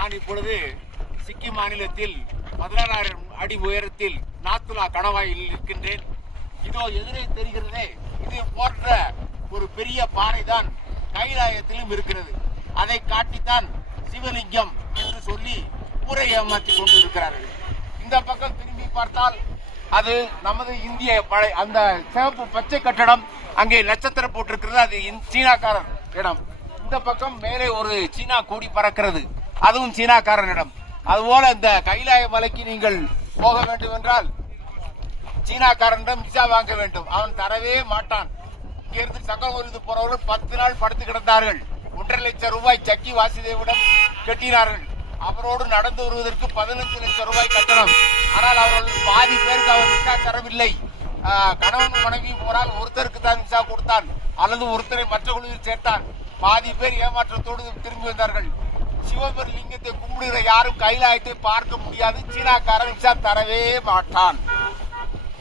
நான் இப்பொழுது சிக்கிம் மாநிலத்தில் 16,000 அடி உயரத்தில் நாத்துலா கணவாயில் இருக்கின்றேன். இதோ எதிரே தெரிகிறதே, இது போன்ற ஒரு பெரிய பாறை தான் கைலாயத்திலும் இருக்கிறது. அதை காட்டித்தான் சிவலிங்கம் என்று சொல்லி ஊரை ஏமாற்றி கொண்டு இருக்கிறார்கள். இந்த பக்கம் திரும்பி பார்த்தால் அது நமது இந்திய படை, அந்த சிவப்பு பச்சை கட்டடம் அங்கே நட்சத்திரம் போட்டிருக்கிறது, அது சீனாக்காரர் இடம். இந்த பக்கம் மேலே ஒரு சீனா கூடி பறக்கிறது, அதுவும் சீனாக்காரன் இடம். அதுபோல இந்த கைலாய மலைக்கு நீங்கள் போக வேண்டும் என்றால் சீனாக்காரனிடம் விசா வாங்க வேண்டும். அவன் தரவே மாட்டான். இங்கிருந்து சங்கமூருக்கு போறவர்கள் 10 நாள் படுத்து கிடந்தார்கள். 1.5 லட்சம் ரூபாய் சக்கி வாசுதேவிடம் கட்டினார்கள். அவரோடு நடந்து வருவதற்கு 15 லட்சம் ரூபாய் கட்டணம். ஆனால் அவர்கள் பாதி பேருக்கு அவர் விசா தரவில்லை. கணவன் மனைவி போனால் ஒருத்தருக்கு தான் விசா கொடுத்தான், அல்லது ஒருத்தரை மற்ற குழுவில் சேர்த்தான். பாதி பேர் ஏமாற்றத்தோடு திரும்பி வந்தார்கள். சிவபெருமான் லிங்கத்தை கும்பிடுகிற யாரும் கைலாயத்தை பார்க்க முடியாது. சீனாக்காரன் விசா தரவே மாட்டான்.